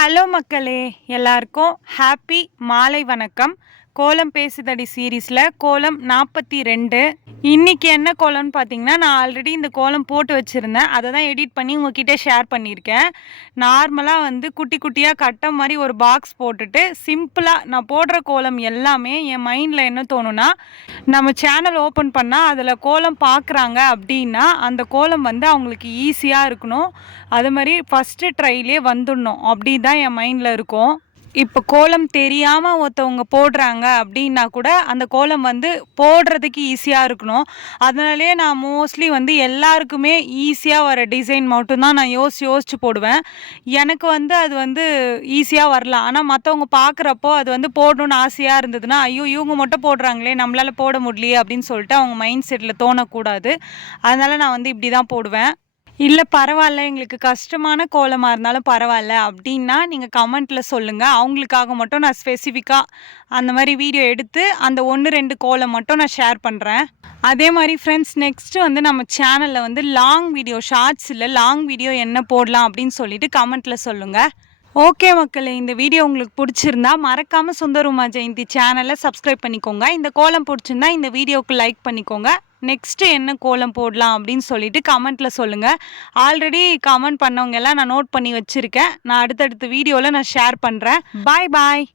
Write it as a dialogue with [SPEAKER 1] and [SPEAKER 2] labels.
[SPEAKER 1] Hello மக்களே எல்லாருக்கும் happy மாலை வணக்கம். கோலம் பேசுதடி சீரீஸில் கோலம் நாற்பத்தி ரெண்டு. இன்றைக்கி என்ன கோலம்னு பார்த்தீங்கன்னா நான் ஆல்ரெடி இந்த கோலம் போட்டு வச்சுருந்தேன். அதை தான் எடிட் பண்ணி உங்ககிட்ட ஷேர் பண்ணியிருக்கேன். நார்மலாக வந்து குட்டி குட்டியாக கட்ட மாதிரி ஒரு பாக்ஸ் போட்டுட்டு சிம்பிளாக நான் போடுற கோலம் எல்லாமே என் மைண்டில் என்ன தோணுன்னா நம்ம சேனல் ஓப்பன் பண்ணால் அதில் கோலம் பார்க்குறாங்க அப்படின்னா அந்த கோலம் வந்து அவங்களுக்கு ஈஸியாக இருக்கணும். அது மாதிரி ஃபஸ்ட்டு ட்ரைலே வந்துடணும். அப்படி தான் என் மைண்டில் இருக்கும். இப்போ கோலம் தெரியாமல் ஒருத்தவங்க போடுறாங்க அப்படின்னா கூட அந்த கோலம் வந்து போடுறதுக்கு ஈஸியாக இருக்கணும். அதனாலே நான் மோஸ்ட்லி வந்து எல்லாருக்குமே ஈஸியாக வர டிசைன் மட்டும்தான் நான் யோசிச்சு யோசிச்சு போடுவேன். எனக்கு வந்து அது வந்து ஈஸியாக வரலாம் ஆனால் மற்றவங்க பார்க்குறப்போ அது வந்து போடணும்னு ஆசையாக இருந்ததுன்னா ஐயோ இவங்க மட்டும் போடுறாங்களே நம்மளால் போட முடியலையே அப்படின்னு சொல்லிட்டு அவங்க மைண்ட் செட்டில் தோணக்கூடாது. அதனால் நான் வந்து இப்படி தான் போடுவேன். இல்லை பரவாயில்ல. எங்களுக்கு கஷ்டமான கோலமாக இருந்தாலும் பரவாயில்ல. அப்படின்னா நீங்கள் கமெண்ட்டில் சொல்லுங்கள் அவங்களுக்காக மட்டும் நான் ஸ்பெசிஃபிக்காக அந்த மாதிரி வீடியோ எடுத்து அந்த ஒன்று ரெண்டு கோலம் மட்டும் நான் ஷேர் பண்ணுறேன் அதே மாதிரி ஃப்ரெண்ட்ஸ் நெக்ஸ்ட்டு வந்து நம்ம சேனலில் வந்து லாங் வீடியோ ஷார்ட்ஸ் இல்லை லாங் வீடியோ என்ன போடலாம் அப்படின்னு சொல்லிட்டு கமெண்ட்டில் சொல்லுங்கள் ஓகே மக்களே இந்த வீடியோ உங்களுக்கு பிடிச்சிருந்தா மறக்காமல் சுந்தருமா ஜெயந்தி சேனலை சப்ஸ்கிரைப் பண்ணிக்கோங்க. இந்த கோலம் பிடிச்சிருந்தா இந்த வீடியோவுக்கு லைக் பண்ணிக்கோங்க. நெக்ஸ்ட்டு என்ன கோலம் போடலாம் அப்படின்னு சொல்லிட்டு கமெண்ட்டில் சொல்லுங்கள் ஆல்ரெடி கமெண்ட் பண்ணவங்க எல்லாம் நான் நோட் பண்ணி வச்சுருக்கேன். நான் அடுத்தடுத்த வீடியோவில் நான் ஷேர் பண்ணுறேன் பாய் பாய்